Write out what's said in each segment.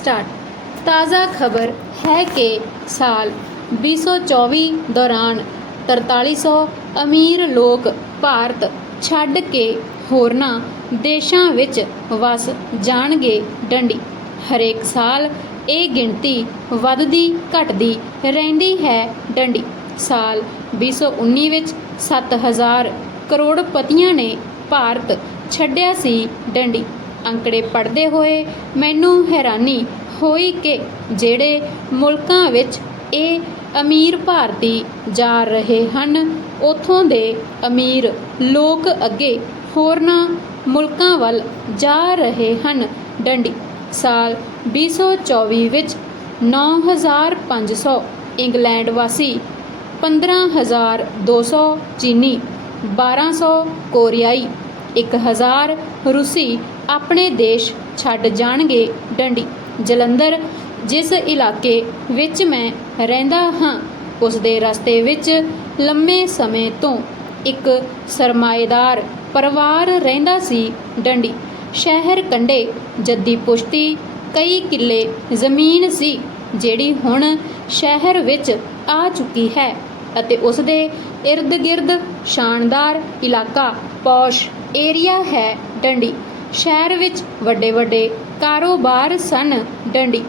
Start. ਤਾਜ਼ਾ ਖਬਰ ਹੈ ਕਿ ਸਾਲ 2024 ਦੌਰਾਨ 4300 ਅਮੀਰ ਲੋਕ ਭਾਰਤ ਛੱਡ ਕੇ ਹੋਰਨਾਂ ਦੇਸ਼ਾਂ ਵਿੱਚ ਵਸ ਜਾਣਗੇ ਡੰਡੀ। ਹਰੇਕ ਸਾਲ ਇਹ ਗਿਣਤੀ ਵੱਧਦੀ ਘਟਦੀ ਰਹਿੰਦੀ ਹੈ ਡੰਡੀ। ਸਾਲ 2019 ਵਿੱਚ 7000 ਕਰੋੜਪਤੀਆਂ ਨੇ ਭਾਰਤ ਛੱਡਿਆ ਸੀ ਡੰਡੀ। ਅੰਕੜੇ ਪੜ੍ਹਦੇ ਹੋਏ ਮੈਨੂੰ ਹੈਰਾਨੀ ਹੋਈ ਕਿ ਜਿਹੜੇ ਮੁਲਕਾਂ ਵਿੱਚ ਇਹ ਅਮੀਰ ਭਾਰਤੀ ਜਾ ਰਹੇ ਹਨ, ਉਥੋਂ ਦੇ ਅਮੀਰ ਲੋਕ ਅੱਗੇ ਹੋਰਨਾਂ ਮੁਲਕਾਂ ਵੱਲ ਜਾ ਰਹੇ ਹਨ। ਡੰਡੀ, ਸਾਲ 2024 ਵਿੱਚ 9500 ਇੰਗਲੈਂਡ ਵਾਸੀ 15200 ਚੀਨੀ 1200 ਕੋਰੀਆਈ 1000 ਰੂਸੀ ਆਪਣੇ ਦੇਸ਼ ਛੱਡ ਜਾਣਗੇ ਡੰਡੀ। ਜਲੰਧਰ, ਜਿਸ ਇਲਾਕੇ ਵਿੱਚ ਮੈਂ ਰਹਿੰਦਾ ਹਾਂ, ਉਸ ਦੇ ਰਸਤੇ ਵਿੱਚ ਲੰਮੇ ਸਮੇਂ ਤੋਂ ਇੱਕ ਸਰਮਾਏਦਾਰ ਪਰਿਵਾਰ ਰਹਿੰਦਾ ਸੀ ਡੰਡੀ। ਸ਼ਹਿਰ ਕੰਢੇ ਜੱਦੀ ਪੁਸ਼ਤੀ, ਕਈ ਕਿੱਲੇ ਜ਼ਮੀਨ ਸੀ, ਜਿਹੜੀ ਹੁਣ ਸ਼ਹਿਰ ਵਿੱਚ ਆ ਚੁੱਕੀ ਹੈ ਅਤੇ ਉਸ ਦੇ ird ਗਿਰਦ ਸ਼ਾਨਦਾਰ ਇਲਾਕਾ ਪੌਸ਼ ਏਰੀਆ ਹੈ ਡੰਡੀ। ਸ਼ਹਿਰ ਵਿੱਚ ਵੱਡੇ ਵੱਡੇ ਕਾਰੋਬਾਰ ਸਨ ਡੰਡੀ।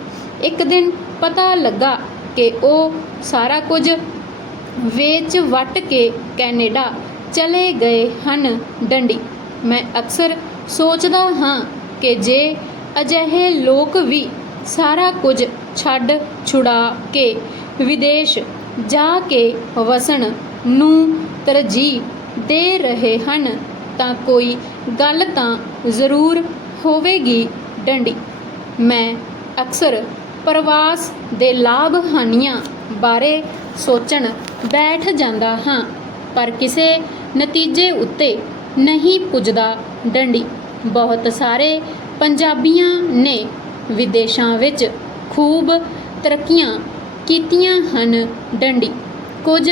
ਇੱਕ ਦਿਨ ਪਤਾ ਲੱਗਾ ਕਿ ਉਹ ਸਾਰਾ ਕੁਝ ਵੇਚ ਵਟ ਕੇ ਕੈਨੇਡਾ ਚਲੇ ਗਏ ਹਨ ਡੰਡੀ। ਮੈਂ ਅਕਸਰ ਸੋਚਦਾ ਹਾਂ ਕਿ ਜੇ ਅਜਿਹੇ ਲੋਕ ਵੀ ਸਾਰਾ ਕੁਝ ਛੱਡ ਛੁਡਾ ਕੇ ਵਿਦੇਸ਼ ਜਾ ਕੇ ਵਸਣ ਨੂੰ ਤਰਜੀਹ ਦੇ ਰਹੇ ਹਨ ਤਾਂ ਕੋਈ ਗੱਲ ਤਾਂ ਜ਼ਰੂਰ ਹੋਵੇਗੀ, ਡੰਡੀ। ਮੈਂ ਅਕਸਰ ਪ੍ਰਵਾਸ ਦੇ ਲਾਭ ਹਾਨੀਆਂ ਬਾਰੇ ਸੋਚਣ ਬੈਠ ਜਾਂਦਾ ਹਾਂ, ਪਰ ਕਿਸੇ ਨਤੀਜੇ ਉੱਤੇ ਨਹੀਂ ਪੁੱਜਦਾ ਡੰਡੀ। ਬਹੁਤ ਸਾਰੇ ਪੰਜਾਬੀਆਂ ਨੇ ਵਿਦੇਸ਼ਾਂ ਵਿੱਚ ਖੂਬ ਤਰੱਕੀਆਂ ਕੀਤੀਆਂ ਹਨ ਡੰਡੀ। ਕੁਝ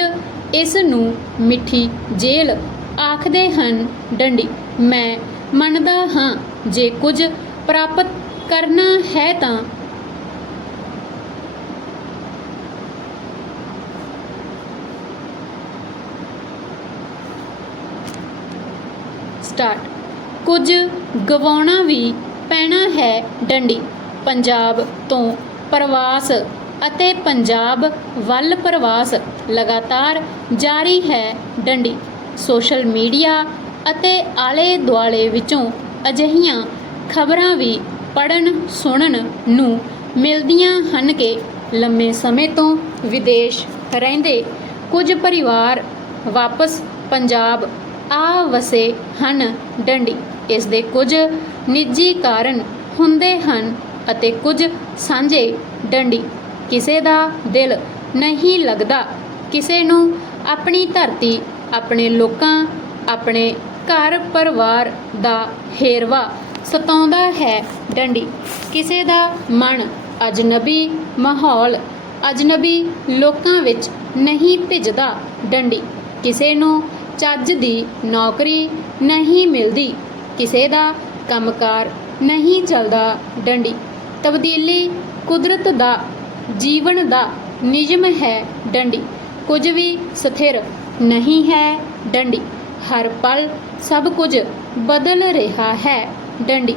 ਇਸ ਨੂੰ ਮਿੱਠੀ ਜੇਲ੍ਹ ਆਖਦੇ ਹਨ ਡੰਡੀ। ਮੈਂ ਮੰਨਦਾ ਹਾਂ, ਜੇ ਕੁਝ ਪ੍ਰਾਪਤ ਕਰਨਾ ਹੈ ਤਾਂ ਸਟਾਰਟ। ਕੁਝ ਗਵਾਉਣਾ ਵੀ ਪੈਣਾ ਹੈ ਡੰਡੀ। ਪੰਜਾਬ ਤੋਂ ਪ੍ਰਵਾਸ ਅਤੇ ਪੰਜਾਬ ਵੱਲ ਪ੍ਰਵਾਸ ਲਗਾਤਾਰ ਜਾਰੀ ਹੈ ਡੰਡੀ। ਸੋਸ਼ਲ ਮੀਡੀਆ ਅਤੇ ਆਲੇ ਦੁਆਲੇ ਵਿੱਚੋਂ ਅਜਿਹੀਆਂ ਖਬਰਾਂ ਵੀ ਪੜਨ ਸੁਣਨ ਨੂੰ ਮਿਲਦੀਆਂ ਹਨ ਕਿ ਲੰਮੇ ਸਮੇਂ ਤੋਂ ਵਿਦੇਸ਼ ਰਹਿੰਦੇ ਕੁਝ ਪਰਿਵਾਰ ਵਾਪਸ ਪੰਜਾਬ ਆ ਵਸੇ ਹਨ। ਡੰਡੀ, ਇਸ ਦੇ ਕੁਝ ਨਿੱਜੀ ਕਾਰਨ ਹੁੰਦੇ ਹਨ ਅਤੇ ਕੁਝ ਸਾਂਝੇ। ਡੰਡੀ, ਕਿਸੇ ਦਾ ਦਿਲ ਨਹੀਂ ਲੱਗਦਾ ਕਿਸੇ ਨੂੰ ਆਪਣੀ ਧਰਤੀ, ਆਪਣੇ ਲੋਕਾਂ, ਆਪਣੇ ਘਰ ਪਰਿਵਾਰ ਦਾ ਹੇਰਵਾ ਸਤਾਉਂਦਾ ਹੈ ਡੰਡੀ। ਕਿਸੇ ਦਾ ਮਨ ਅਜਨਬੀ ਮਾਹੌਲ, ਅਜਨਬੀ ਲੋਕਾਂ ਵਿੱਚ ਨਹੀਂ ਭਿੱਜਦਾ ਡੰਡੀ। ਕਿਸੇ ਨੂੰ ਚੱਜ ਦੀ ਨੌਕਰੀ ਨਹੀਂ ਮਿਲਦੀ, ਕਿਸੇ ਦਾ ਕੰਮਕਾਰ ਨਹੀਂ ਚੱਲਦਾ ਡੰਡੀ। ਤਬਦੀਲੀ ਕੁਦਰਤ ਦਾ, ਜੀਵਨ ਦਾ ਨਿਯਮ ਹੈ ਡੰਡੀ। ਕੁਝ ਵੀ ਸਥਿਰ ਨਹੀਂ ਹੈ ਡੰਡੀ। ਹਰ ਪਲ ਸਭ ਕੁਝ ਬਦਲ ਰਿਹਾ ਹੈ। ਡੰਡੀ,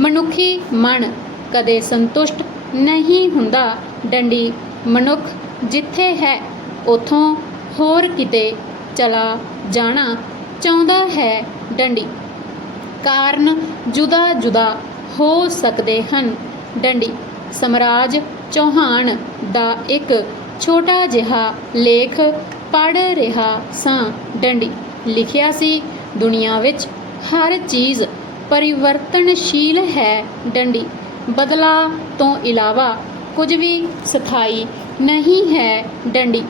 ਮਨੁੱਖੀ ਮਨ ਕਦੇ ਸੰਤੁਸ਼ਟ ਨਹੀਂ ਹੁੰਦਾ। ਡੰਡੀ, ਮਨੁੱਖ ਜਿੱਥੇ ਹੈ, ਉਥੋਂ ਹੋਰ ਕਿਤੇ ਚਲਾ ਜਾਣਾ ਚਾਹੁੰਦਾ ਹੈ। ਡੰਡੀ, ਕਾਰਨ ਜੁਦਾ ਜੁਦਾ ਹੋ ਸਕਦੇ ਹਨ। ਡੰਡੀ, ਸਮਰਾਜ ਚੌਹਾਨ ਦਾ ਇੱਕ ਛੋਟਾ ਜਿਹਾ ਲੇਖ ਪੜ ਰਿਹਾ ਸਾਂ। ਡੰਡੀ ਲਿਖਿਆ ਸੀ, ਦੁਨੀਆ ਵਿੱਚ ਹਰ ਚੀਜ਼ ਪਰਿਵਰਤਨਸ਼ੀਲ ਹੈ ਡੰਡੀ। ਬਦਲਾ ਤੋਂ ਇਲਾਵਾ ਕੁਝ ਵੀ ਸਥਾਈ ਨਹੀਂ ਹੈ ਡੰਡੀ।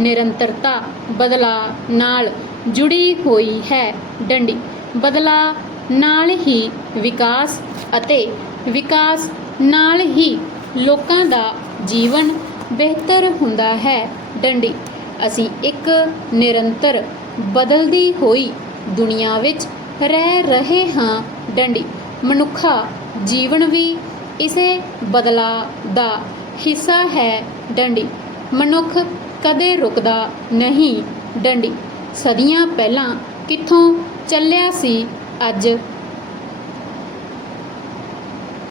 ਨਿਰੰਤਰਤਾ ਬਦਲਾ ਨਾਲ ਜੁੜੀ ਹੋਈ ਹੈ ਡੰਡੀ। ਬਦਲਾ ਨਾਲ ਹੀ ਵਿਕਾਸ ਅਤੇ ਵਿਕਾਸ ਨਾਲ ਹੀ ਲੋਕਾਂ ਦਾ ਜੀਵਨ ਬਿਹਤਰ ਹੁੰਦਾ ਹੈ ਡੰਡੀ। ਅਸੀਂ ਇੱਕ ਨਿਰੰਤਰ ਬਦਲਦੀ ਹੋਈ ਦੁਨੀਆ ਵਿੱਚ ਰਹਿ ਰਹੇ ਹਾਂ ਡੰਡੀ। ਮਨੁੱਖਾ ਜੀਵਨ ਵੀ ਇਸੇ ਬਦਲਾ ਦਾ ਹਿੱਸਾ ਹੈ ਡੰਡੀ। ਮਨੁੱਖ ਕਦੇ ਰੁਕਦਾ ਨਹੀਂ ਡੰਡੀ। ਸਦੀਆਂ ਪਹਿਲਾਂ ਕਿੱਥੋਂ ਚੱਲਿਆ ਸੀ, ਅੱਜ